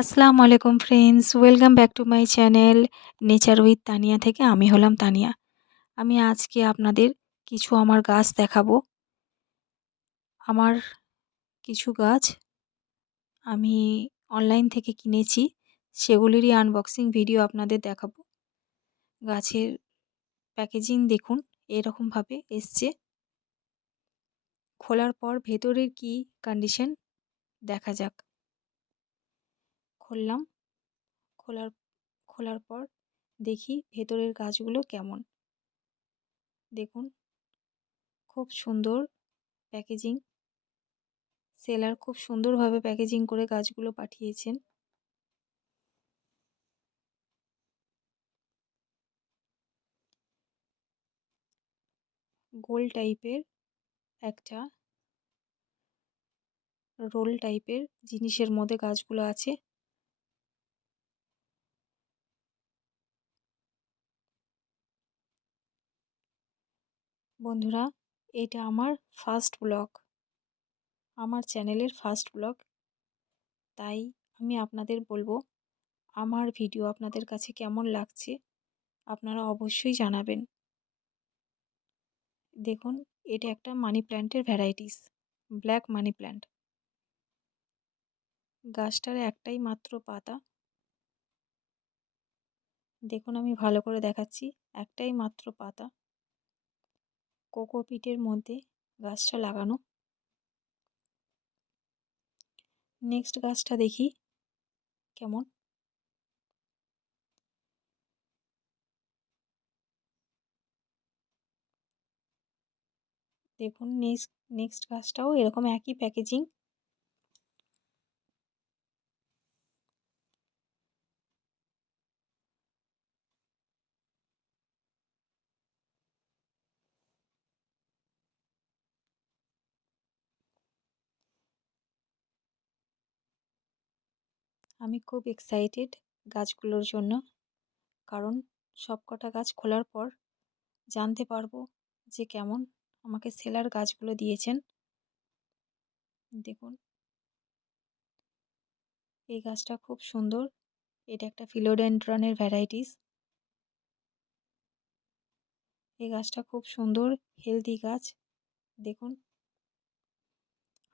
আসসালামু আলাইকুম friends, welcome back to my channel nature with Tania থেকে আমি হলাম তানিয়া। আমি আজকে আপনাদের কিছু আমার গাছ দেখাবো। আমার কিছু গাছ আমি অনলাইন থেকে কিনেছি, সেগুলিরই আনবক্সিং ভিডিও আপনাদের দেখাবো। গাছের প্যাকেজিং দেখুন, এরকমভাবে এসছে। খোলার পর ভেতরের কি কন্ডিশন দেখা যাক। খুললাম, খোলার খোলার পর দেখি ভেতরের গাছগুলো কেমন। দেখুন, খুব সুন্দর প্যাকেজিং। সেলার খুব সুন্দরভাবে প্যাকেজিং করে গাছগুলো পাঠিয়েছেন। গোল টাইপের একটা রোল টাইপের জিনিসের মধ্যে গাছগুলো আছে। বন্ধুরা, এটা আমার ফার্স্ট ব্লগ, আমার চ্যানেলের ফার্স্ট ব্লগ। তাই আমি আপনাদের বলবো, আমার ভিডিও আপনাদের কাছে কেমন লাগছে আপনারা অবশ্যই জানাবেন। দেখুন, এটা একটা মানি প্ল্যান্টের ভ্যারাইটিস, ব্ল্যাক মানি প্ল্যান্ট। গাছটার একটাই মাত্র পাতা। দেখুন, আমি ভালো করে দেখাচ্ছি, একটাই মাত্র পাতা। কোকোপিটের মধ্যে গাছটা লাগানো। নেক্সট গাছটা দেখি কেমন। দেখুন, নেক্সট গাছটাও এরকম একই প্যাকেজিং। আমি খুব এক্সাইটেড গাছগুলোর জন্য, কারণ সবকটা গাছ খোলার পর জানতে পারবো যে কেমন আমাকে সেলার গাছগুলো দিয়েছেন। দেখুন, এই গাছটা খুব সুন্দর। এটা একটা ফিলোডেন্ড্রনের ভ্যারাইটিস। এই গাছটা খুব সুন্দর, হেলদি গাছ। দেখুন,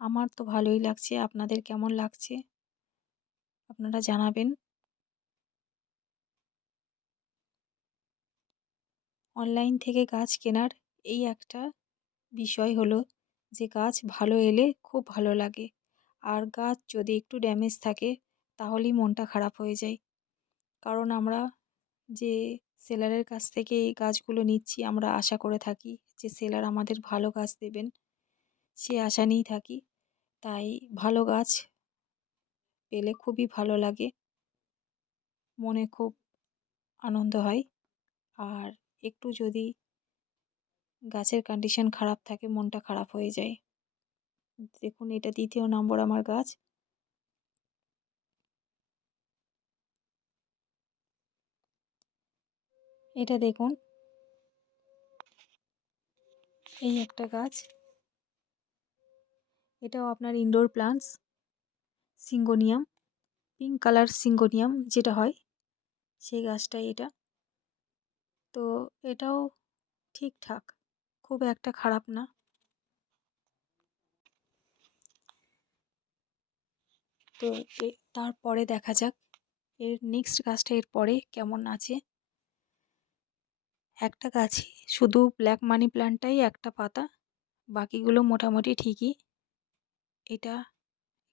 আমার তো ভালোই লাগছে, আপনাদের কেমন লাগছে আপনারা জানাবেন। অনলাইন থেকে গাছ কেনার এই একটা বিষয় হলো যে গাছ ভালো এলে খুব ভালো লাগে, আর গাছ যদি একটু ড্যামেজ থাকে তাহলেই মনটা খারাপ হয়ে যায়। কারণ আমরা যে সেলারের কাছ থেকে এই গাছগুলো নিচ্ছি, আমরা আশা করে থাকি যে সেলার আমাদের ভালো গাছ দেবেন, সে আশা নিয়েই থাকি। তাই ভালো গাছ পেলে খুবই ভালো লাগে, মনে খুব আনন্দ হয়। আর একটু যদি গাছের কন্ডিশন খারাপ থাকে মনটা খারাপ হয়ে যায়। দেখুন, এটা দ্বিতীয় নম্বর আমার গাছ। এটা দেখুন, এই একটা গাছ। এটাও আপনার indoor plants, syngonium, pink colour syngonium যেটা হয়, সেই গাছটাই এটা। তো এটাও ঠিকঠাক, খুব একটা খারাপ না। তো তারপরে দেখা যাক এর নেক্সট গাছটা এর পরে কেমন আছে। একটা গাছে শুধু ব্ল্যাক মানি প্ল্যান্টটাই একটা পাতা, বাকিগুলো মোটামুটি ঠিকই। এটা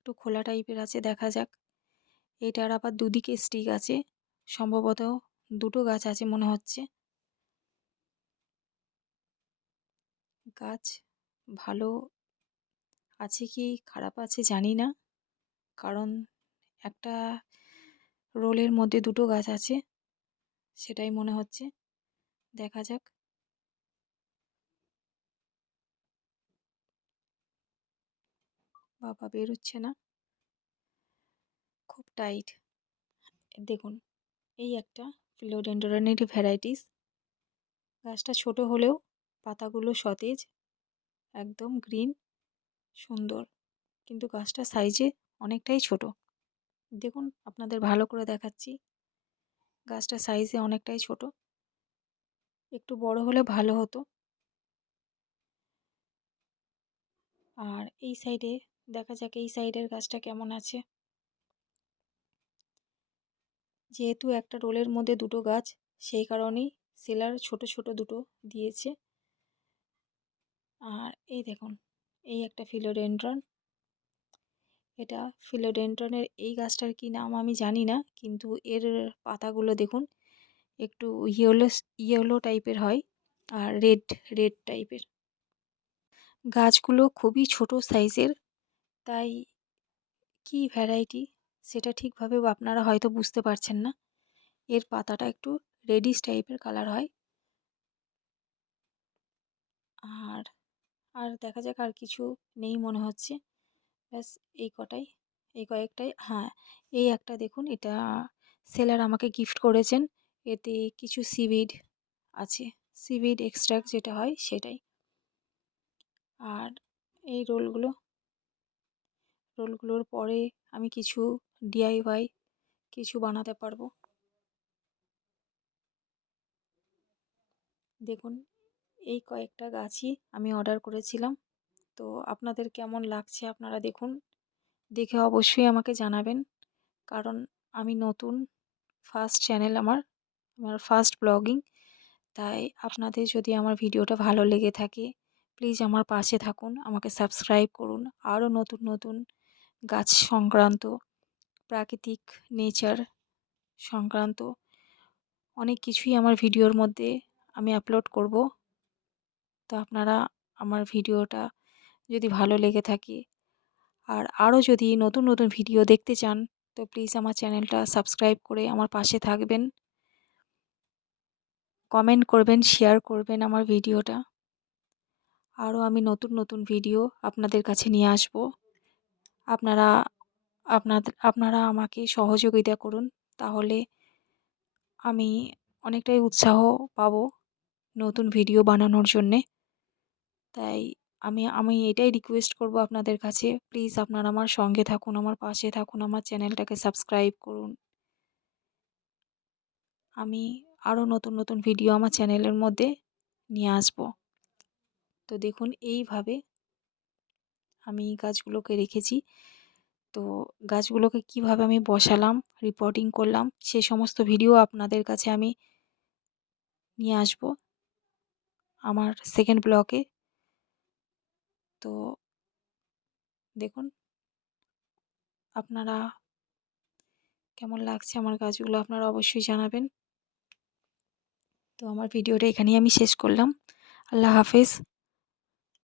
একটু খোলা টাইপের আছে, দেখা যাক। এটার আবার দুদিকে স্টিক আছে, সম্ভবত দুটো গাছ আছে মনে হচ্ছে। গাছ ভালো আছে কি খারাপ আছে জানি না, কারণ একটা রোলের মধ্যে দুটো গাছ আছে, সেটাই মনে হচ্ছে। দেখা যাক। বাবা, বেরোচ্ছে না, খুব টাইট। দেখুন, এই একটা ফিলোডেন্ড্রনের ভ্যারাইটিস। গাছটা ছোট হলেও পাতাগুলো সতেজ, একদম গ্রিন, সুন্দর, কিন্তু গাছটা সাইজে অনেকটাই ছোট। দেখুন আপনাদের ভালো করে দেখাচ্ছি, গাছটা সাইজে অনেকটাই ছোট, একটু বড় হলে ভালো হতো। আর এই সাইডে দেখা যাক এই সাইডের গাছটা কেমন আছে। যেহেতু একটা রোলের মধ্যে দুটো গাছ, সেই কারণেই সেলার ছোট ছোট দুটো দিয়েছে। আর এই দেখুন, এই একটা ফিলোডেনড্রন। এটা ফিলোডেনড্রনের এই গাছটার কি নাম আমি জানি না, কিন্তু এর পাতাগুলো দেখুন একটু ইয়েলো ইয়েলো টাইপের হয় আর রেড রেড টাইপের। গাছগুলো খুবই ছোট সাইজের, তাই কি ভ্যারাইটি সেটা ঠিকভাবে আপনারা হয়তো বুঝতে পারছেন না। এর পাতাটা একটু রেডিশ টাইপের কালার হয়। আর আর দেখা যাক, আর কিছু নেই মনে হচ্ছে। ব্যাস এই কটাই, এই কয়েকটাই। হ্যাঁ, এই একটা দেখুন, এটা সেলার আমাকে গিফট করেছেন। এতে কিছু সিভিড আছে, সিভিড এক্সট্রাক্ট যেটা হয় সেটাই। আর এই রোলগুলোর পরে আমি কিছু ডিআইওয়াই কিছু বানাতে পারবো। দেখুন, এই কয়েকটা গাছই আমি অর্ডার করেছিলাম। তো আপনাদের কেমন লাগছে আপনারা দেখুন, দেখে অবশ্যই আমাকে জানাবেন। কারণ আমি নতুন, ফার্স্ট চ্যানেল আমার, আমার ফার্স্ট ব্লগিং। তাই আপনাদের যদি আমার ভিডিওটা ভালো লেগে থাকে, প্লিজ আমার পাশে থাকুন, আমাকে সাবস্ক্রাইব করুন। আরও নতুন নতুন গাছ সংক্রান্ত, প্রাকৃতিক নেচার সংক্রান্ত অনেক কিছুই আমার ভিডিওর মধ্যে আমি আপলোড করব। তো আপনারা আমার ভিডিওটা যদি ভালো লেগে থাকে আর আরও যদি নতুন নতুন ভিডিও দেখতে চান, তো প্লিজ আমার চ্যানেলটা সাবস্ক্রাইব করে আমার পাশে থাকবেন, কমেন্ট করবেন, শেয়ার করবেন আমার ভিডিওটা। আরও আমি নতুন নতুন ভিডিও আপনাদের কাছে নিয়ে আসব। আপনারা আপনারা আমাকে সহযোগিতা করুন, তাহলে আমি অনেকটাই উৎসাহ পাবো নতুন ভিডিও বানানোর জন্যে। তাই আমি আমি এটাই রিকোয়েস্ট করব আপনাদের কাছে, প্লিজ আপনারা আমার সঙ্গে থাকুন, আমার পাশে থাকুন, আমার চ্যানেলটাকে সাবস্ক্রাইব করুন। আমি আরও নতুন নতুন ভিডিও আমার চ্যানেলের মধ্যে নিয়ে আসব। তো দেখুন, এইভাবে আমি গাছগুলোকে রেখেছি। তো গাছগুলোকে কিভাবে আমি বসালাম, রিপোর্টিং করলাম, সে সমস্ত ভিডিও আপনাদের কাছে আমি নিয়ে আসব আমার সেকেন্ড ব্লগে। তো দেখুন, আপনারা কেমন লাগছে আমার গাছগুলো আপনারা অবশ্যই জানাবেন। তো আমার ভিডিওটা এখানেই আমি শেষ করলাম। আল্লাহ হাফেজ।